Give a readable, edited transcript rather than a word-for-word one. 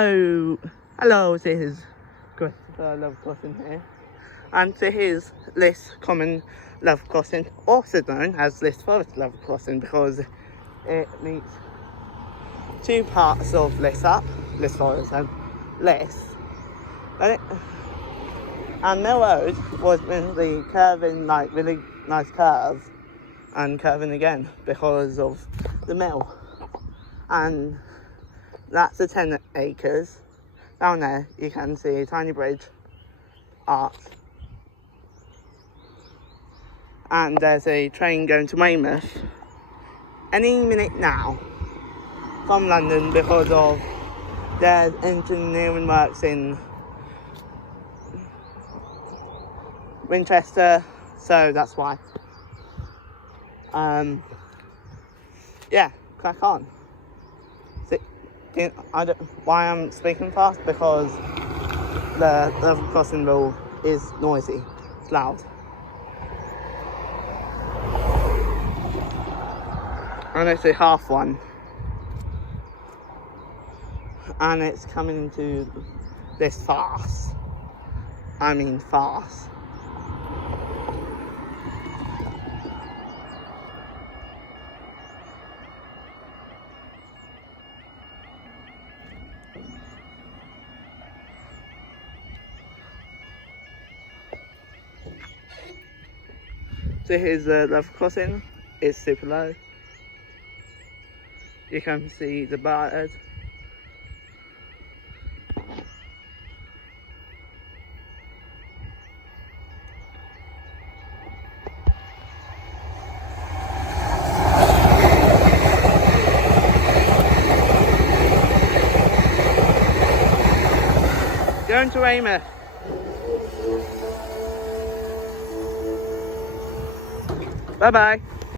Oh, hello, this is Christopher Love Crossing here, and this is Liss Common Love Crossing, also known as Liss Forest Love Crossing, because it meets two parts of Liss Forest and Liss, and Mill Road was really curving, like really nice curve, and curving again because of the mill, and that's the 10 acres. Down there you can see a tiny bridge, arch, and there's a train going to Weymouth any minute now from London because of there's engineering works in Winchester, so that's why. Yeah, crack on. I don't why I'm speaking fast, because the level crossing rule is noisy, it's loud. And it's a half one, and it's coming into this fast. I mean fast. So here's the level crossing. It's super low. You can see the bird. Going to Weymouth. Bye bye.